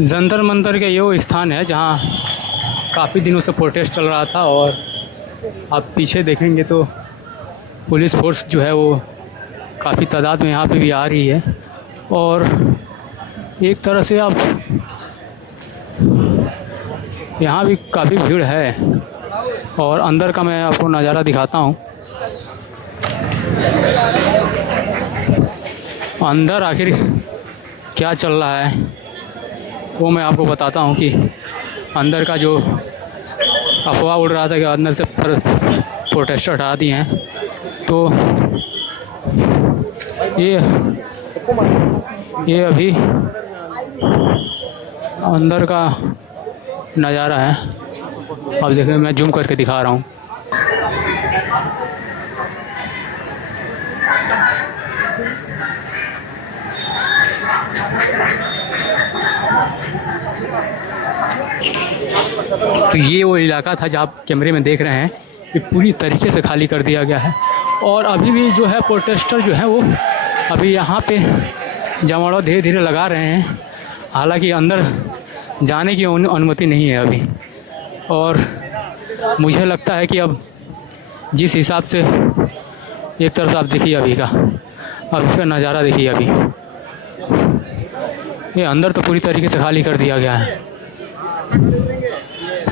जंतर मंतर के ये वो स्थान है जहाँ काफ़ी दिनों से प्रोटेस्ट चल रहा था और आप पीछे देखेंगे तो पुलिस फोर्स जो है वो काफ़ी तादाद में यहाँ पे भी आ रही है और एक तरह से आप यहाँ भी काफ़ी भीड़ है। और अंदर का मैं आपको नज़ारा दिखाता हूँ। अंदर आखिर क्या चल रहा है वो मैं आपको बताता हूँ कि अंदर का जो अफवाह उड़ रहा था कि अंदर से प्रोटेस्टर हटा दिए हैं, तो ये अभी अंदर का नज़ारा है। अब देखिए मैं जूम करके दिखा रहा हूँ। तो ये वो इलाका था जहाँ आप कैमरे में देख रहे हैं, ये पूरी तरीके से खाली कर दिया गया है और अभी भी जो है प्रोटेस्टर जो है वो अभी यहाँ पे जमावड़ा धीरे धीरे लगा रहे हैं। हालांकि अंदर जाने की अनुमति नहीं है अभी। और मुझे लगता है कि अब जिस हिसाब से एक तरफ आप देखिए अभी का नज़ारा देखिए, अभी ये अंदर तो पूरी तरीके से खाली कर दिया गया है।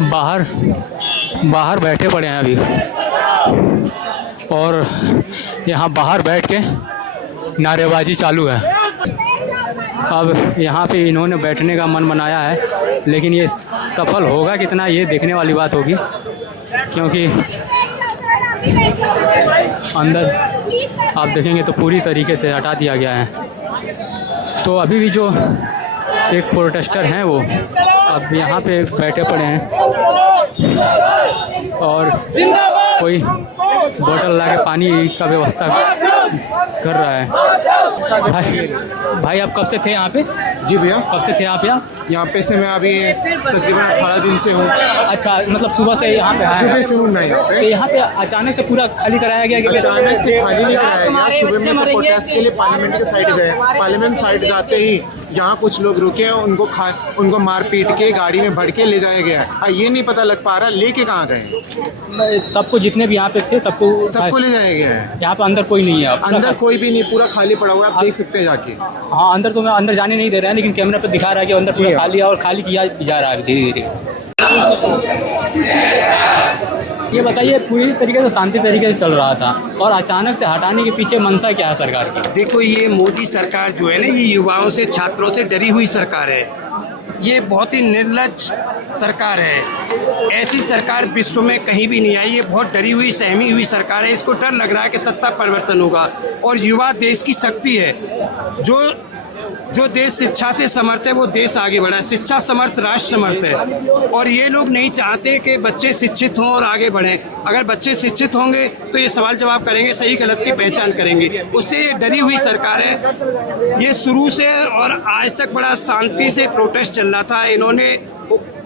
बाहर बैठे पड़े हैं अभी और यहाँ बाहर बैठ के नारेबाजी चालू है। अब यहाँ पे इन्होंने बैठने का मन बनाया है, लेकिन ये सफल होगा कितना ये देखने वाली बात होगी, क्योंकि अंदर आप देखेंगे तो पूरी तरीके से हटा दिया गया है। तो अभी भी जो एक प्रोटेस्टर हैं वो अब यहाँ पे बैठे पड़े हैं और कोई बोतल ला के पानी का व्यवस्था कर रहा है। भाई आप कब से थे यहाँ पे? जी भैया, कब से थे आप यहाँ पे से मैं अभी तकरीबन 18 दिन से हूँ। अच्छा, मतलब सुबह से यहाँ पे आए? सुबह से हूँ मैं यहाँ पे। तो यहाँ पे अचानक से पूरा खाली कराया गया कि अचानक से खाली नहीं कराया गया। सुबह में से प्रोटेस्ट के लिए पार्लियामेंट के साइड गए। पार्लियामेंट साइड जाते ही जहाँ कुछ लोग रुके हैं उनको मार पीट के गाड़ी में भर के ले जाया गया है। ये नहीं पता लग पा रहा लेके कहाँ गए। सबको जितने भी यहाँ पे थे सबको ले जाया गया है। यहाँ पे अंदर कोई नहीं है? अंदर कोई भी नहीं, पूरा खाली पड़ा हुआ है, आप देख सकते हैं जाके। हाँ, अंदर तो मैं अंदर जाने नहीं दे रहा है, लेकिन कैमरा पे दिखा रहा है कि अंदर पूरा खाली है और खाली किया जा रहा है धीरे धीरे। ये बताइए, पूरी तरीके से शांति तरीके से चल रहा था और अचानक से हटाने के पीछे मंशा क्या है सरकार की? देखो, ये मोदी सरकार जो है ना, ये युवाओं से, छात्रों से डरी हुई सरकार है। ये बहुत ही निर्लज्ज सरकार है। ऐसी सरकार विश्व में कहीं भी नहीं आई। ये बहुत डरी हुई, सहमी हुई सरकार है। इसको डर लग रहा है कि सत्ता परिवर्तन होगा और युवा देश की शक्ति है। जो देश शिक्षा से समर्थ है वो देश आगे बढ़ा है। शिक्षा समर्थ राष्ट्र समर्थ है और ये लोग नहीं चाहते कि बच्चे शिक्षित हों और आगे बढ़ें। अगर बच्चे शिक्षित होंगे तो ये सवाल जवाब करेंगे, सही गलत की पहचान करेंगे। उससे ये डरी हुई सरकार है। ये शुरू से और आज तक बड़ा शांति से प्रोटेस्ट चल रहा था।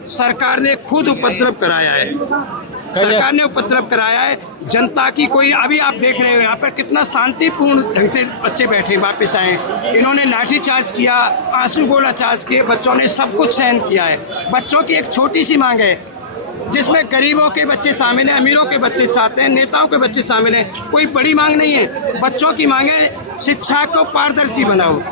सरकार ने खुद उपद्रव कराया है। सरकार ने उपद्रव कराया है जनता की। कोई अभी आप देख रहे हो यहाँ पर कितना शांतिपूर्ण ढंग से बच्चे बैठे वापस आए। इन्होंने लाठी चार्ज किया, आंसू गोला चार्ज किए, बच्चों ने सब कुछ सहन किया है। बच्चों की एक छोटी सी मांग है जिसमें गरीबों के बच्चे शामिल हैं, अमीरों के बच्चे चाहते हैं, नेताओं के बच्चे शामिल हैं। कोई बड़ी मांग नहीं है। बच्चों की मांग है शिक्षा को पारदर्शी बनाओ,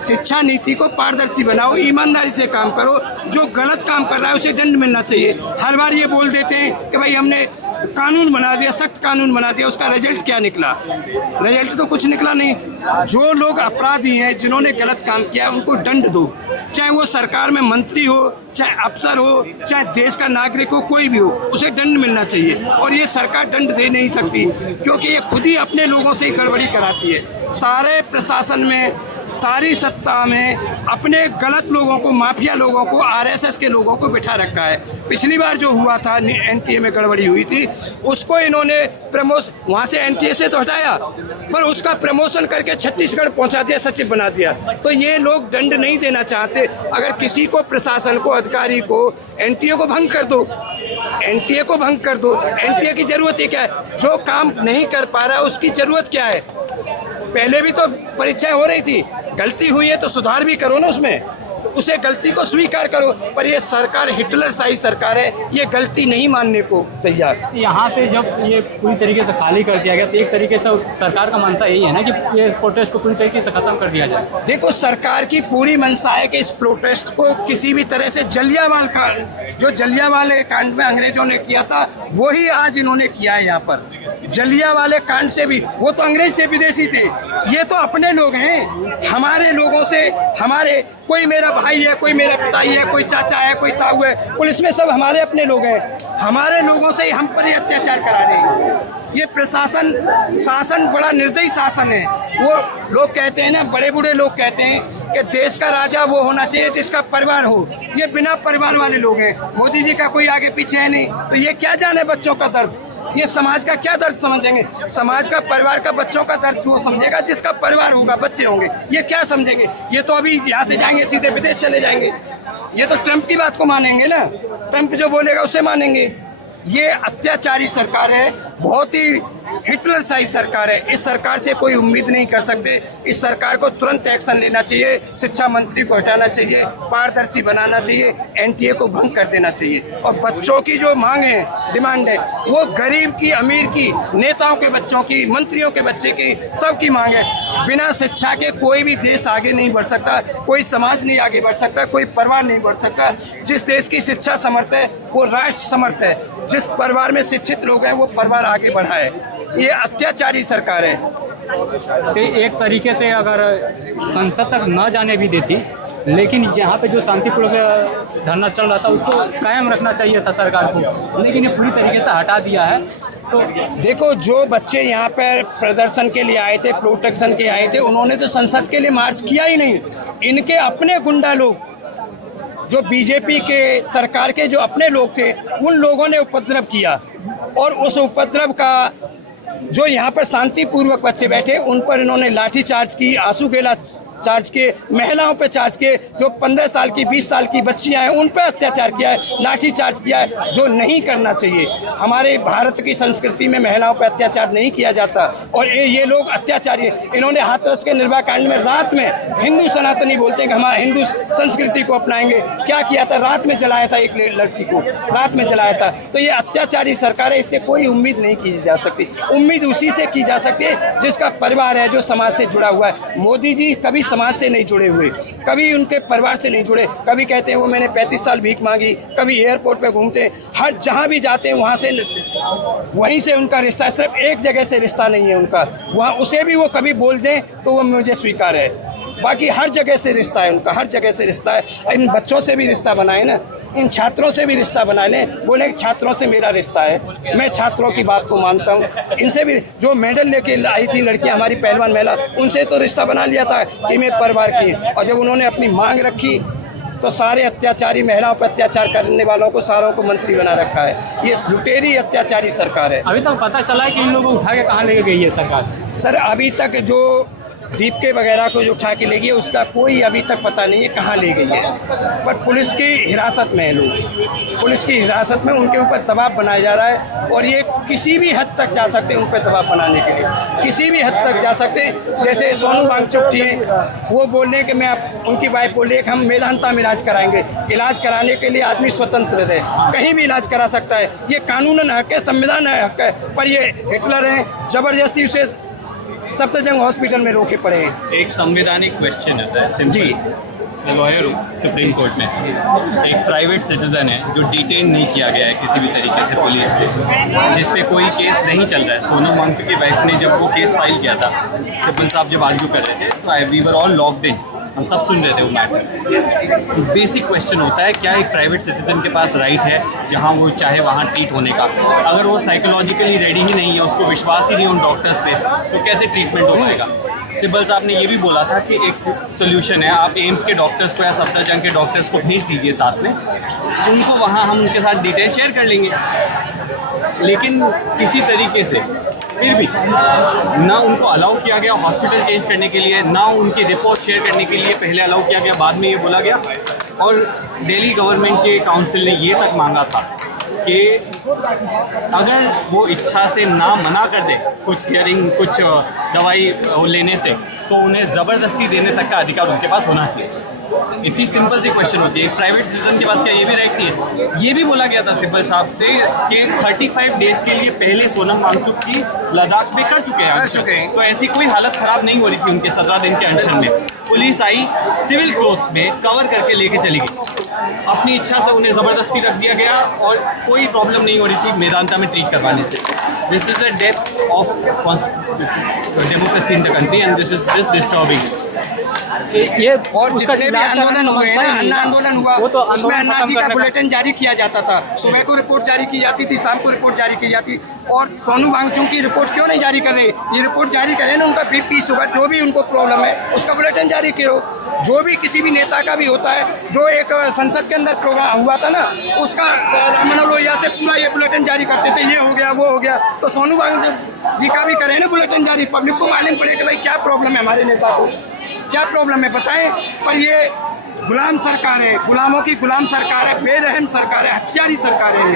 शिक्षा नीति को पारदर्शी बनाओ, ईमानदारी से काम करो। जो गलत काम कर रहा है उसे दंड मिलना चाहिए। हर बार ये बोल देते हैं कि भाई हमने कानून बना दिया, सख्त कानून बना दिया, उसका रिजल्ट क्या निकला? रिजल्ट तो कुछ निकला नहीं। जो लोग अपराधी हैं, जिन्होंने गलत काम किया है, उनको दंड दो। चाहे वो सरकार में मंत्री हो, चाहे अफसर हो, चाहे देश का नागरिक हो, कोई भी हो, उसे दंड मिलना चाहिए। और ये सरकार दंड दे नहीं सकती क्योंकि ये खुद ही अपने लोगों से गड़बड़ी कराती है। सारे प्रशासन में, सारी सत्ता में अपने गलत लोगों को, माफिया लोगों को, आरएसएस के लोगों को बिठा रखा है। पिछली बार जो हुआ था, एनटीए में गड़बड़ी हुई थी, उसको इन्होंने वहाँ से एनटीए से तो हटाया, पर उसका प्रमोशन करके छत्तीसगढ़ पहुँचा दिया, सचिव बना दिया। तो ये लोग दंड नहीं देना चाहते। अगर किसी को, प्रशासन को, अधिकारी को, एनटीए को भंग कर दो, एनटीए को भंग कर दो। एनटीए की जरूरत ही क्या है? जो काम नहीं कर पा रहा है उसकी जरूरत क्या है? पहले भी तो परीक्षाएं हो रही थी, गलती हुई है तो सुधार भी करो ना उसमें। उसे गलती को स्वीकार करो। पर ये सरकार हिटलर शाही सरकार है, ये गलती नहीं मानने को तैयार। यहाँ से जब ये पूरी तरीके से खाली कर दिया गया तो एक तरीके से सरकार का मंशा यही है ना कि ये प्रोटेस्ट को पूरी तरीके से खत्म कर दिया जाए। देखो, सरकार की पूरी मंशा है कि इस प्रोटेस्ट को किसी भी तरह से जलियांवाला कांड, जो जलियांवाले कांड में अंग्रेजों ने किया था वही आज इन्होंने किया है। यहाँ पर जलियांवाले कांड से भी, वो तो अंग्रेज थे, विदेशी थे, ये तो अपने लोग हैं। हमारे लोगों से, हमारे, कोई मेरा भाई है, कोई मेरा पिताई है, कोई चाचा है, कोई ताऊ है, पुलिस में सब हमारे अपने लोग हैं। हमारे लोगों से ही हम पर अत्याचार करा रहे हैं। ये प्रशासन, शासन बड़ा निर्दयी शासन है। वो लोग कहते हैं ना, बड़े बूढ़े लोग कहते हैं कि देश का राजा वो होना चाहिए जिसका परिवार हो। ये बिना परिवार वाले लोग हैं। मोदी जी का कोई आगे पीछे है नहीं, तो ये क्या जाने बच्चों का दर्द, ये समाज का क्या दर्द समझेंगे? समाज का, परिवार का, बच्चों का दर्द वो समझेगा जिसका परिवार होगा, बच्चे होंगे। ये क्या समझेंगे? ये तो अभी यहाँ से जाएंगे सीधे विदेश चले जाएंगे। ये तो ट्रंप की बात को मानेंगे ना, ट्रंप जो बोलेगा उसे मानेंगे। ये अत्याचारी सरकार है, बहुत ही हिटलर शाही सरकार है। इस सरकार से कोई उम्मीद नहीं कर सकते। इस सरकार को तुरंत एक्शन लेना चाहिए, शिक्षा मंत्री को हटाना चाहिए, पारदर्शी बनाना चाहिए, एनटीए को भंग कर देना चाहिए। और बच्चों की जो मांग है, डिमांड है, वो गरीब की, अमीर की, नेताओं के बच्चों की, मंत्रियों के बच्चे की, सबकी मांग है। बिना शिक्षा के कोई भी देश आगे नहीं बढ़ सकता, कोई समाज नहीं आगे बढ़ सकता, कोई परिवार नहीं बढ़ सकता। जिस देश की शिक्षा समर्थ है वो राष्ट्र समर्थ है। जिस परिवार में शिक्षित लोग हैं वो परिवार आगे बढ़ा है। ये अत्याचारी सरकार है। तो एक तरीके से अगर संसद तक न जाने भी देती, लेकिन यहाँ पे जो शांतिपूर्वक धरना चल रहा था उसको कायम रखना चाहिए था सरकार को, लेकिन ये पूरी तरीके से हटा दिया है। तो देखो, जो बच्चे यहाँ पर प्रदर्शन के लिए आए थे, प्रोटेक्शन के आए थे, उन्होंने तो संसद के लिए मार्च किया ही नहीं। इनके अपने गुंडा लोग, जो बीजेपी के सरकार के जो अपने लोग थे, उन लोगों ने उपद्रव किया। और उस उपद्रव का जो यहाँ पर शांतिपूर्वक बच्चे बैठे उन पर इन्होंने लाठी चार्ज की, आंसू गैला चार्ज के, महिलाओं पे चार्ज के, जो 15 साल की, 20 साल की बच्चियां हैं उन पर अत्याचार किया है, लाठी चार्ज किया है, जो नहीं करना चाहिए। हमारे भारत की संस्कृति में महिलाओं पर अत्याचार नहीं किया जाता। और ये लोग अत्याचारी हैं। इन्होंने हाथरस के निर्भया कांड में रात में, हिंदू सनातनी बोलते हैं कि हमारा हिंदू संस्कृति को अपनाएंगे, क्या किया था? रात में जलाया था एक लड़की को, रात में जलाया था। तो ये अत्याचारी सरकार है, इससे कोई उम्मीद नहीं की जा सकती। उम्मीद उसी से की जा सकती है जिसका परिवार है, जो समाज से जुड़ा हुआ है। मोदी जी कभी समाज से नहीं जुड़े हुए, कभी उनके परिवार से नहीं जुड़े। कभी कहते हैं वो मैंने 35 साल भीख मांगी, कभी एयरपोर्ट पे घूमते, हर जहाँ भी जाते हैं वहाँ से, वहीं से उनका रिश्ता, सिर्फ एक जगह से रिश्ता नहीं है उनका, वहाँ उसे भी वो कभी बोल दें तो वो मुझे स्वीकार है। बाकी हर जगह से रिश्ता है उनका, हर जगह से रिश्ता है। इन बच्चों से भी रिश्ता बनाए ना, इन छात्रों से भी रिश्ता बना लें, बोले छात्रों से मेरा रिश्ता है, मैं छात्रों की बात को मानता हूँ। इनसे भी, जो मेडल लेके आई थी लड़कियाँ, हमारी पहलवान महिला, उनसे तो रिश्ता बना लिया था कि मैं परिवार की। और जब उन्होंने अपनी मांग रखी तो सारे अत्याचारी, महिलाओं पर अत्याचार करने वालों को सारों को मंत्री बना रखा है। ये लुटेरी अत्याचारी सरकार है। अभी तक पता चला है कि इन लोगों को उठा के कहाँ लेके गई है सरकार? सर, अभी तक जो दीपके वगैरह को जो उठा के ले गई उसका कोई अभी तक पता नहीं है कहाँ ले गई है। पर पुलिस की हिरासत में है लोग, पुलिस की हिरासत में उनके ऊपर दबाव बनाया जा रहा है। और ये किसी भी हद तक जा सकते हैं उन पर दबाव बनाने के लिए, किसी भी हद तक जा सकते हैं। जैसे सोनू वांगचुक जी, वो बोल रहे हैं कि मैं, उनकी वाइफ बोल रही है कि हम मेदांता में इलाज कराएंगे। इलाज कराने के लिए आदमी स्वतंत्र है, कहीं भी इलाज करा सकता है, ये कानूनन हक है, संविधान हक है। पर ये हिटलर हैं, जबरदस्ती उसे सफदरजंग हॉस्पिटल में रोके पड़े हैं। एक संवैधानिक क्वेश्चन आता है सिंपल। जी, मैं लॉयर हूँ सुप्रीम कोर्ट में। एक प्राइवेट सिटीजन है जो डिटेन नहीं किया गया है किसी भी तरीके से पुलिस से, जिस पे कोई केस नहीं चल रहा है। सोनम वांगचुक की वाइफ ने जब वो केस फाइल किया था, सिब्बल साहब जब आर्ग्यू कर रहे थे, तो we were all locked in, हम सब सुन रहे थे वो मैटर। बेसिक क्वेश्चन होता है, क्या एक प्राइवेट सिटीजन के पास राइट है जहां वो चाहे वहां ट्रीट होने का? अगर वो साइकोलॉजिकली रेडी ही नहीं है, उसको विश्वास ही नहीं उन डॉक्टर्स पे, तो कैसे ट्रीटमेंट हो पाएगा? सिब्बल साहब ने ये भी बोला था कि एक सोल्यूशन है, आप एम्स के डॉक्टर्स को या सफदरजंग के डॉक्टर्स को भेज दीजिए साथ में, उनको वहाँ हम उनके साथ डिटेल शेयर कर लेंगे। लेकिन किसी तरीके से फिर भी ना उनको अलाउ किया गया हॉस्पिटल चेंज करने के लिए, ना उनकी रिपोर्ट शेयर करने के लिए पहले अलाउ किया गया, बाद में ये बोला गया। और दिल्ली गवर्नमेंट के काउंसिल ने ये तक मांगा था कि अगर वो इच्छा से ना मना कर दे कुछ हियरिंग, कुछ दवाई लेने से, तो उन्हें ज़बरदस्ती देने तक का अधिकार उनके पास होना चाहिए। इतनी सिंपल सी क्वेश्चन होती है, प्राइवेट सिटीजन के पास क्या ये भी राइट नहीं है? ये भी बोला गया था सिब्बल साहब से कि 35 डेज के लिए पहले सोनम वांगचुक की लद्दाख में कर चुके हैं। तो ऐसी कोई हालत ख़राब नहीं हो रही थी उनके 17 दिन के अनशन में। पुलिस आई सिविल क्लोथ्स में कवर करके लेके चली गई, अपनी इच्छा से उन्हें ज़बरदस्ती रख दिया गया और कोई प्रॉब्लम नहीं हो रही थी मेदांता में ट्रीट करवाने से। This is a death of democracy in the country and this is disturbing. ये और जितने भी आंदोलन हुए ना, अन्ना आंदोलन हुआ, वो तो उसमें आंदोलन अन्ना जी खत्म का करने का- बुलेटिन जारी किया जाता था। सुबह को रिपोर्ट जारी की जाती थी, शाम को रिपोर्ट जारी की जाती। और सोनू वांगचुक की रिपोर्ट क्यों नहीं जारी कर रहे? ये रिपोर्ट जारी करें ना, उनका BP शुगर जो भी उनको प्रॉब्लम है उसका बुलेटिन जारी करो। जो भी किसी भी नेता का भी होता है, जो एक संसद के अंदर प्रोग्राम हुआ था ना, उसका राममनोहर लोहिया से पूरा ये बुलेटिन जारी करते थे, ये हो गया वो हो गया। तो सोनू वांगचुक जी का भी करें ना बुलेटिन जारी, पब्लिक को मालूम पड़े कि भाई क्या प्रॉब्लम है, हमारे नेता को क्या प्रॉब्लम है बताएं। पर ये गुलाम सरकार है, गुलामों की गुलाम सरकार है, बेरहम सरकार है, हत्यारी सरकार है।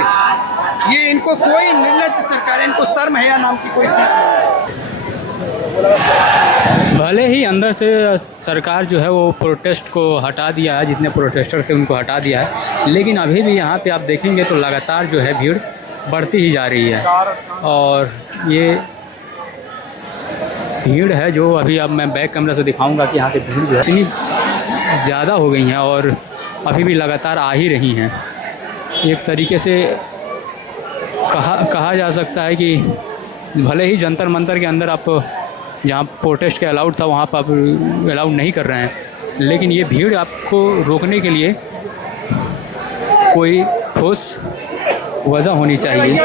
ये इनको कोई निर्लज्ज सरकार है, इनको शर्म है या नाम की कोई चीज़ नहीं। भले ही अंदर से सरकार जो है वो प्रोटेस्ट को हटा दिया है, जितने प्रोटेस्टर थे उनको हटा दिया है, लेकिन अभी भी यहाँ पे आप देखेंगे तो लगातार जो है भीड़ बढ़ती ही जा रही है। और ये भीड़ है जो अभी अब मैं बैक कैमरा से दिखाऊंगा कि यहाँ पे भीड़ जो है इतनी ज़्यादा हो गई हैं और अभी भी लगातार आ ही रही हैं। एक तरीके से कहा जा सकता है कि भले ही जंतर मंतर के अंदर आप जहाँ प्रोटेस्ट के अलाउड था वहाँ पर आप अलाउड नहीं कर रहे हैं, लेकिन ये भीड़ आपको रोकने के लिए कोई ठोस वजह होनी चाहिए।